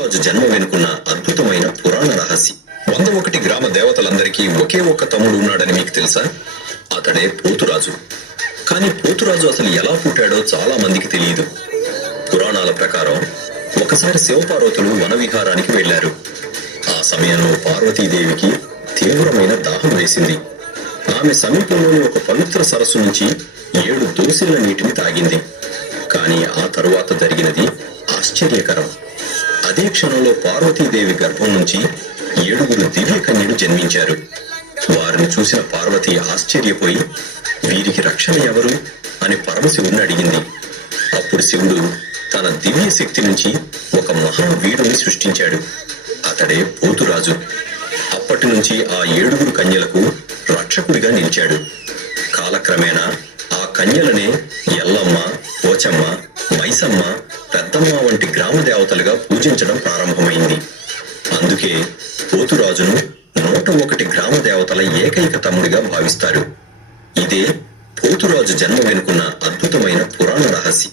పోతురాజు జన్మ వెనుకున్న అద్భుతమైన పురాణ రహస్యం. 101 గ్రామ దేవతలందరికీ ఒకే ఒక్క తమ్ముడు ఉన్నాడని మీకు తెలుసా? అతడే పోతురాజు. కానీ పోతురాజు అసలు ఎలా పుట్టాడో చాలా మందికి తెలియదు. పురాణాల ప్రకారం ఒకసారి శివపార్వతులు వనవిహారానికి వెళ్లారు. ఆ సమయంలో పార్వతీదేవికి తీవ్రమైన దాహం వేసింది. ఆమె సమీపంలోని ఒక పవిత్ర సరస్సు నుంచి 7 దోసిళ్ల నీటిని తాగింది. కానీ ఆ తరువాత జరిగినది ఆశ్చర్యకరం. అదే క్షణంలో పార్వతీదేవి గర్భం నుంచి 7 దివ్య కన్యలు జన్మించారు. వారిని చూసిన పార్వతి ఆశ్చర్యపోయి, వీరికి రక్షణ ఎవరు అని పరమశివుడిని అడిగింది. అప్పుడు శివుడు తన దివ్య శక్తి నుంచి ఒక మహావీరుని సృష్టించాడు. అతడే పోతురాజు. అప్పటి నుంచి ఆ 7 కన్యలకు రక్షకుడిగా నిలిచాడు. కాలక్రమేణా ఆ కన్యలనే ఎల్లమ్మ, పోచమ్మ, మైసమ్మ, పెద్దమ్మ వంటి గ్రామ దేవతలుగా పూజించడం ప్రారంభమైంది. అందుకే పోతురాజును 101 గ్రామ దేవతల ఏకైక తమ్ముడిగా భావిస్తారు. ఇదే పోతురాజు జన్మ వెనుకున్న అద్భుతమైన పురాణ రహస్యం.